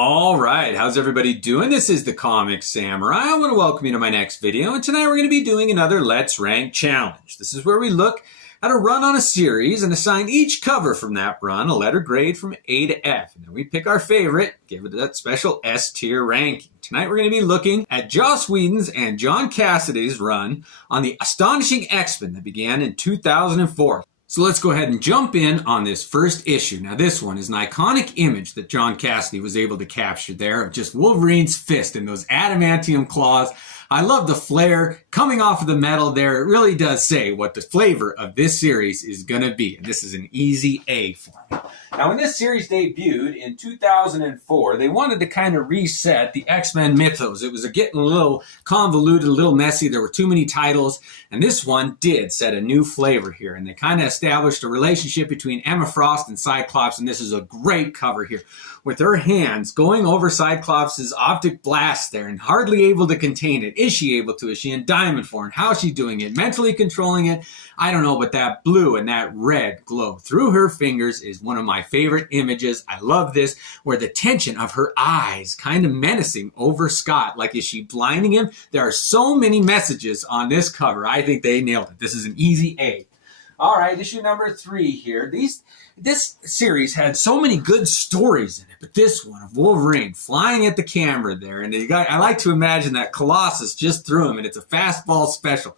All right, how's everybody doing? This is the Comic Samurai. I want to welcome you to my next video, and tonight we're going to be doing another Let's Rank challenge. This is where we look at a run on a series and assign each cover from that run a letter grade from A to F. And then we pick our favorite, give it that special S tier ranking. Tonight we're going to be looking at Joss Whedon's and John Cassaday's run on the Astonishing X-Men that began in 2004. So let's go ahead and jump in on this first issue. Now this one is an iconic image that John Cassaday was able to capture there of just Wolverine's fist and those adamantium claws. I love the flare coming off of the metal there. It really does say what the flavor of this series is going to be. And this is an easy A for me. Now, when this series debuted in 2004, they wanted to kind of reset the X-Men mythos. It was getting a little convoluted, a little messy. There were too many titles. And this one did set a new flavor here. And they kind of established a relationship between Emma Frost and Cyclops. And this is a great cover here with her hands going over Cyclops' optic blast there and hardly able to contain it. Is she able to? Is she in diamond form? How's she doing it? Mentally controlling it? I don't know, but that blue and that red glow through her fingers is one of my favorite images. I love this, where the tension of her eyes kind of menacing over Scott. Like, is she blinding him? There are so many messages on this cover. I think they nailed it. This is an easy A. All right, issue number 3 here. This series had so many good stories in it, but this one of Wolverine flying at the camera there, and I like to imagine that Colossus just threw him, and it's a fastball special.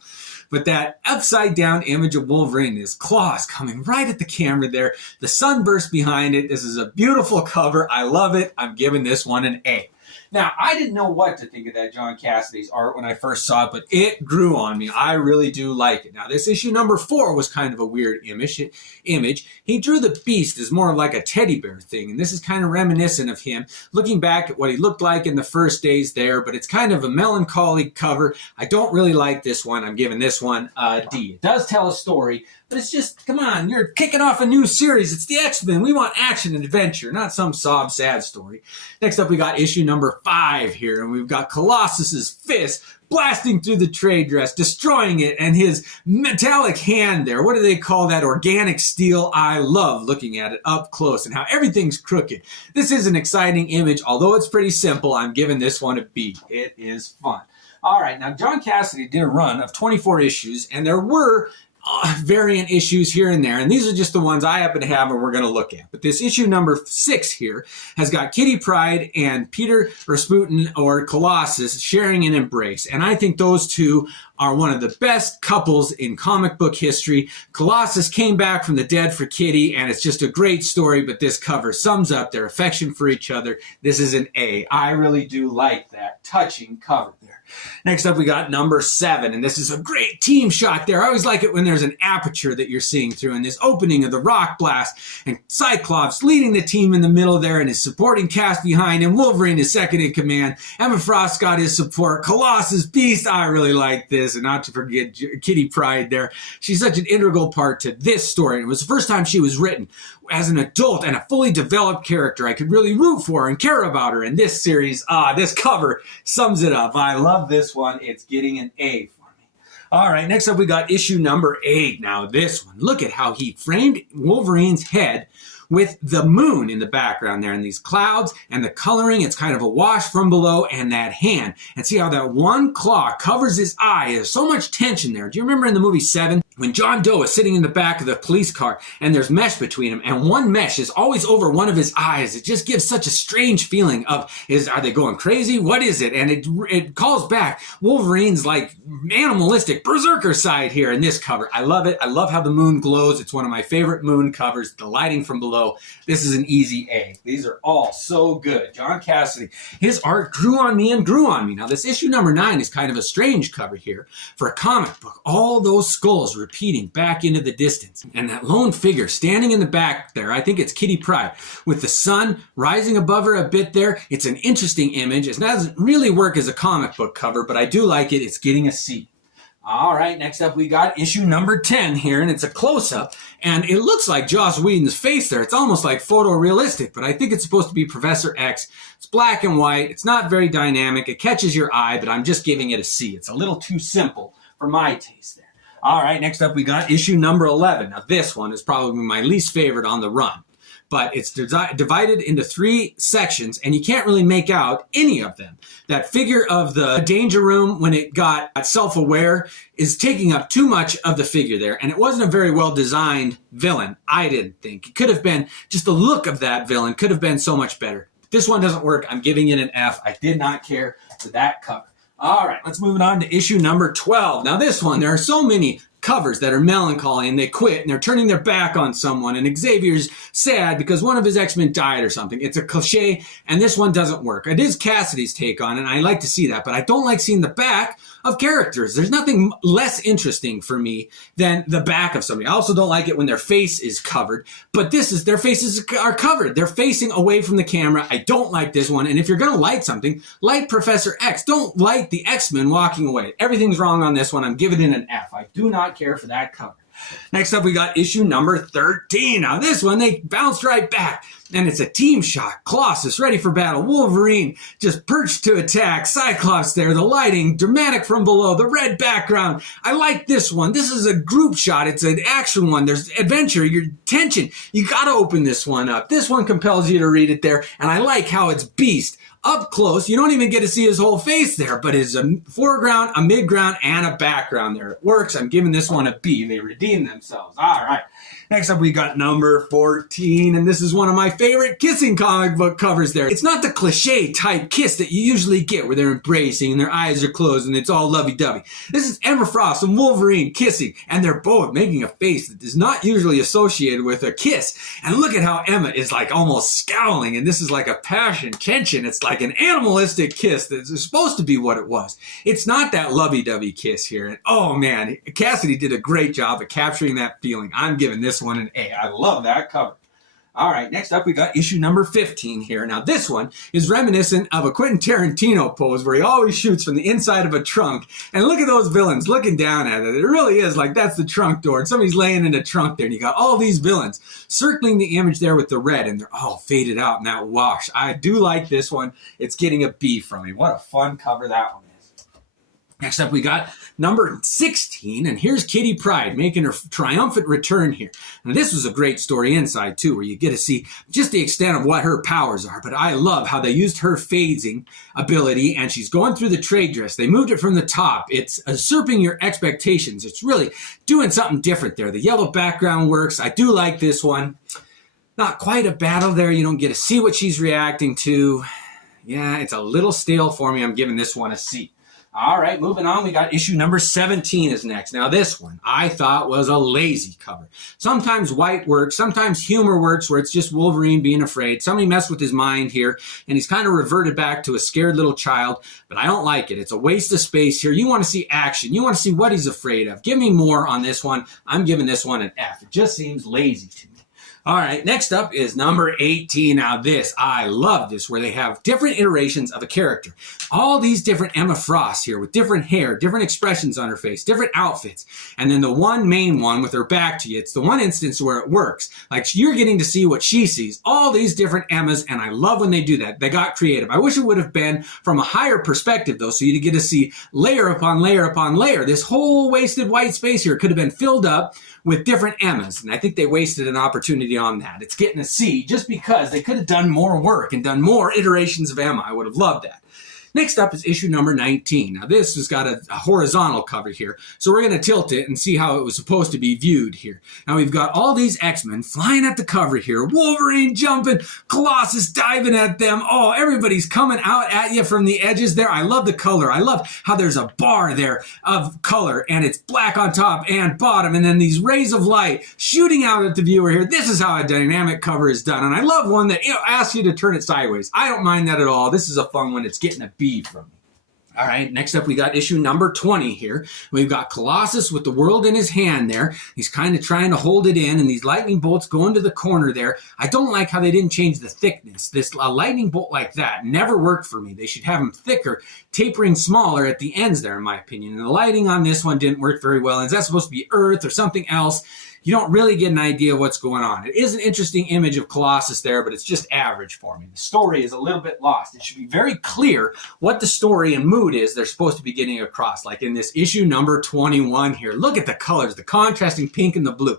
But that upside down image of Wolverine, his claws coming right at the camera there, the sunburst behind it. This is a beautiful cover. I love it. I'm giving this one an A. Now, I didn't know what to think of that John Cassaday's art when I first saw it, but it grew on me. I really do like it. Now, this issue number 4 was kind of a weird image. He drew the Beast as more of like a teddy bear thing, and this is kind of reminiscent of him, looking back at what he looked like in the first days there, but it's kind of a melancholy cover. I don't really like this one. I'm giving this one a D. It does tell a story, but it's just, come on, you're kicking off a new series. It's the X-Men. We want action and adventure, not some sob sad story. Next up, we got issue number 5 here, and we've got Colossus's fist blasting through the trade dress, destroying it, and his metallic hand there. What do they call that? Organic steel. I love looking at it up close and how everything's crooked. This is an exciting image. Although it's pretty simple, I'm giving this one a B. It is fun. All right, now John Cassaday did a run of 24 issues, and there were variant issues here and there, and these are just the ones I happen to have and we're going to look at. But this issue number 6 here has got Kitty Pryde and Peter Rasputin, or Colossus, sharing an embrace, and I think those two are one of the best couples in comic book history. Colossus came back from the dead for Kitty, and it's just a great story, but this cover sums up their affection for each other. This is an A. I really do like that touching cover there. Next up, we got number 7, and this is a great team shot there. I always like it when there's an aperture that you're seeing through, and this opening of the rock blast, and Cyclops leading the team in the middle there, and his supporting cast behind him. Wolverine is second in command. Emma Frost got his support. Colossus, Beast. I really like this. And not to forget Kitty Pryde there. She's such an integral part to this story. And it was the first time she was written as an adult and a fully developed character. I could really root for her and care about her in this series. This cover sums it up. I love this one. It's getting an A for me. All right, next up we got issue number 8. Now this one, look at how he framed Wolverine's head with the moon in the background there and these clouds and the coloring. It's kind of a wash from below, and that hand. And see how that one claw covers his eye. There's so much tension there. Do you remember in the movie 7? When John Doe is sitting in the back of the police car and there's mesh between them, and one mesh is always over one of his eyes. It just gives such a strange feeling of, are they going crazy? What is it? And it calls back Wolverine's like animalistic berserker side here in this cover. I love it. I love how the moon glows. It's one of my favorite moon covers, the lighting from below. This is an easy A. These are all so good. John Cassaday, his art grew on me and grew on me. Now this issue number 9 is kind of a strange cover here for a comic book. All those skulls repeating back into the distance. And that lone figure standing in the back there, I think it's Kitty Pryde, with the sun rising above her a bit there. It's an interesting image. It doesn't really work as a comic book cover, but I do like it. It's getting a C. All right, next up we got issue number 10 here, and it's a close-up, and it looks like Joss Whedon's face there. It's almost like photorealistic, but I think it's supposed to be Professor X. It's black and white. It's not very dynamic. It catches your eye, but I'm just giving it a C. It's a little too simple for my taste there. All right, next up we got issue number 11. Now this one is probably my least favorite on the run. but it's divided into 3 sections, and you can't really make out any of them. That figure of the danger room, when it got self-aware, is taking up too much of the figure there, and it wasn't a very well designed villain, I didn't think. It could have been, just the look of that villain could have been so much better. This one doesn't work. I'm giving it an F. I did not care for that cover. All right, let's move on to issue number 12. Now this one, there are so many covers that are melancholy, and they quit, and they're turning their back on someone, and Xavier's sad because one of his X-Men died or something. It's a cliche, and this one doesn't work. It is Cassaday's take on it, and I like to see that, but I don't like seeing the back of characters. There's nothing less interesting for me than the back of somebody. I also don't like it when their face is covered, but their faces are covered. They're facing away from the camera. I don't like this one, and if you're going to light something, light Professor X. Don't light the X-Men walking away. Everything's wrong on this one. I'm giving it an F. I do not care for that cover. Next up, we got issue number 13. Now this one, they bounced right back, and it's a team shot. Colossus ready for battle. Wolverine just perched to attack. Cyclops there. The lighting, dramatic from below. The red background. I like this one. This is a group shot. It's an action one. There's adventure. Your tension. You got to open this one up. This one compels you to read it there, and I like how it's Beast. Up close, you don't even get to see his whole face there, but it's a foreground, a midground, and a background there. It works. I'm giving this one a B. They redeemed themselves. All right. Next up, we got number 14, and this is one of my favorite kissing comic book covers there. It's not the cliche type kiss that you usually get where they're embracing and their eyes are closed and it's all lovey-dovey. This is Emma Frost and Wolverine kissing, and they're both making a face that is not usually associated with a kiss. And look at how Emma is like almost scowling, and this is like a passion, tension. It's like an animalistic kiss that is supposed to be what it was. It's not that lovey-dovey kiss here. And oh man, Cassaday did a great job at capturing that feeling. I'm giving this one an A. I love that cover. All right, next up we got issue number 15 here. Now this one is reminiscent of a Quentin Tarantino pose where he always shoots from the inside of a trunk. And look at those villains looking down at it. It really is like that's the trunk door and somebody's laying in a trunk there, and you got all these villains circling the image there with the red, and they're all faded out in that wash. I do like this one. It's getting a B from me. What a fun cover that one is. Next up, we got number 16, and here's Kitty Pryde making her triumphant return here. Now, this was a great story inside, too, where you get to see just the extent of what her powers are, but I love how they used her phasing ability, and she's going through the trade dress. They moved it from the top. It's usurping your expectations. It's really doing something different there. The yellow background works. I do like this one. Not quite a battle there. You don't get to see what she's reacting to. Yeah, it's a little stale for me. I'm giving this one a C. All right, moving on, we got issue number 17 is next. Now this one I thought was a lazy cover. Sometimes white works, sometimes humor works where it's just Wolverine being afraid. Somebody messed with his mind here, and he's kind of reverted back to a scared little child, but I don't like it. It's a waste of space here. You want to see action. You want to see what he's afraid of. Give me more on this one. I'm giving this one an F. It just seems lazy to me. All right, next up is number 18. Now this, I love this, where they have different iterations of a character. All these different Emma Frost here with different hair, different expressions on her face, different outfits. And then the one main one with her back to you, it's the one instance where it works. Like you're getting to see what she sees. All these different Emmas, and I love when they do that. They got creative. I wish it would have been from a higher perspective, though, so you get to see layer upon layer upon layer. This whole wasted white space here could have been filled up with different Emmas, and I think they wasted an opportunity on that. It's getting a C just because they could have done more work and done more iterations of Emma. I would have loved that. Next up is issue number 19. Now this has got a horizontal cover here, so we're going to tilt it and see how it was supposed to be viewed here. Now we've got all these X-Men flying at the cover here. Wolverine jumping, Colossus diving at them. Oh, everybody's coming out at you from the edges there. I love the color. I love how there's a bar there of color, and it's black on top and bottom, and then these rays of light shooting out at the viewer here. This is how a dynamic cover is done, and I love one that asks you to turn it sideways. I don't mind that at all. This is a fun one. It's getting a B from me. All right, next up we got issue number 20 here. We've got Colossus with the world in his hand there. He's kind of trying to hold it in, and these lightning bolts going to the corner there. I don't like how they didn't change the thickness. This lightning bolt like that never worked for me. They should have them thicker, tapering smaller at the ends there, in my opinion. And the lighting on this one didn't work very well. Is that supposed to be Earth or something else? You don't really get an idea of what's going on. It is an interesting image of Colossus there, but it's just average for me. The story is a little bit lost. It should be very clear what the story and mood is they're supposed to be getting across, like in this issue number 21 here. Look at the colors, the contrasting pink and the blue.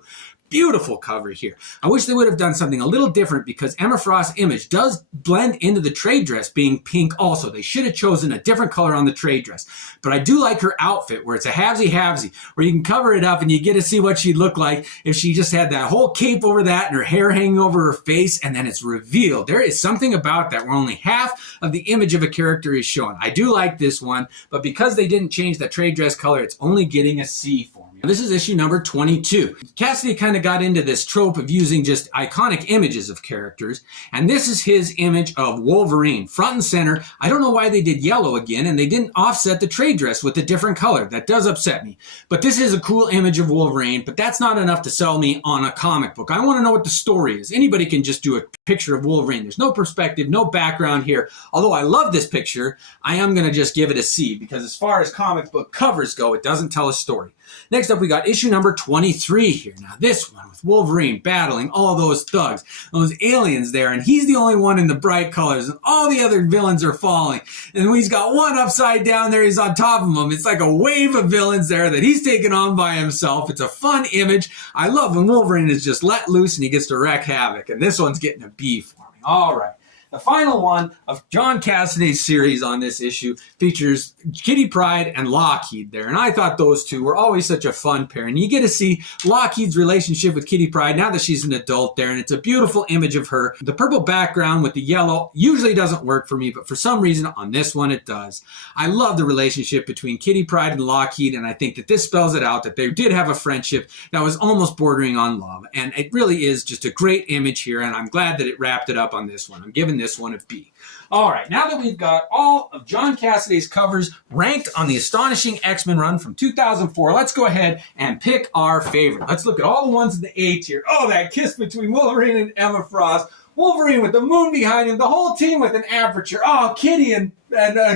beautiful cover here. I wish they would have done something a little different because Emma Frost's image does blend into the trade dress being pink also. They should have chosen a different color on the trade dress. But I do like her outfit where it's a halvesy, where you can cover it up and you get to see what she'd look like if she just had that whole cape over that and her hair hanging over her face, and then it's revealed. There is something about that where only half of the image of a character is shown. I do like this one, but because they didn't change that trade dress color, it's only getting a C for me. This is issue number 22. Cassaday kind of got into this trope of using just iconic images of characters, and this is his image of Wolverine, front and center. I don't know why they did yellow again, and they didn't offset the trade dress with a different color. That does upset me. But this is a cool image of Wolverine, but that's not enough to sell me on a comic book. I want to know what the story is. Anybody can just do a picture of Wolverine. There's no perspective, no background here. Although I love this picture, I am going to just give it a C, because as far as comic book covers go, it doesn't tell a story. Next up, we got issue number 23 here. Now, this one with Wolverine battling all those thugs, those aliens there, and he's the only one in the bright colors, and all the other villains are falling. And he's got one upside down there, he's on top of him. It's like a wave of villains there that he's taken on by himself. It's a fun image. I love when Wolverine is just let loose and he gets to wreak havoc, and this one's getting a B for me. All right. The final one of John Cassaday's series on this issue features Kitty Pryde and Lockheed there. And I thought those two were always such a fun pair. And you get to see Lockheed's relationship with Kitty Pryde now that she's an adult there. And it's a beautiful image of her. The purple background with the yellow usually doesn't work for me, but for some reason on this one it does. I love the relationship between Kitty Pryde and Lockheed. And I think that this spells it out that they did have a friendship that was almost bordering on love. And it really is just a great image here. And I'm glad that it wrapped it up on this one. I'm giving this one a B. All right, now that we've got all of John Cassaday's covers ranked on the Astonishing X-Men run from 2004, let's go ahead and pick our favorite. Let's look at all the ones in the A tier. Oh, that kiss between Wolverine and Emma Frost. Wolverine with the moon behind him, the whole team with an aperture. Oh, Kitty and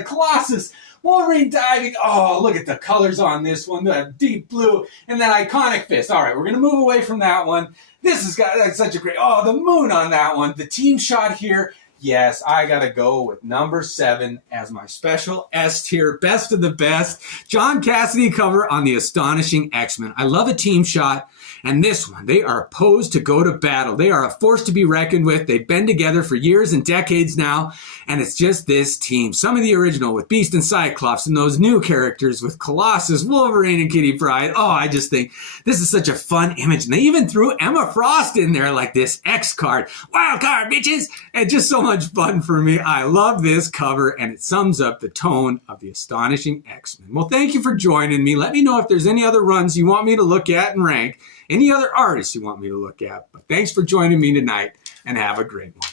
Colossus. Wolverine diving. Oh, look at the colors on this one. The deep blue and that iconic fist. All right, we're going to move away from that one. This has got such a great... Oh, the moon on that one. The team shot here. Yes, I got to go with number 7 as my special S tier, best of the best. John Cassaday cover on the Astonishing X-Men. I love a team shot. And this one, they are posed to go to battle. They are a force to be reckoned with. They've been together for years and decades now. And it's just this team. Some of the original with Beast and Cyclops and those new characters with Colossus, Wolverine, and Kitty Pryde. Oh, I just think this is such a fun image. And they even threw Emma Frost in there like this X card. Wild card, bitches! And just so much fun for me. I love this cover, and it sums up the tone of the Astonishing X-Men. Well, thank you for joining me. Let me know if there's any other runs you want me to look at and rank. Any other artists you want me to look at. But thanks for joining me tonight, and have a great one.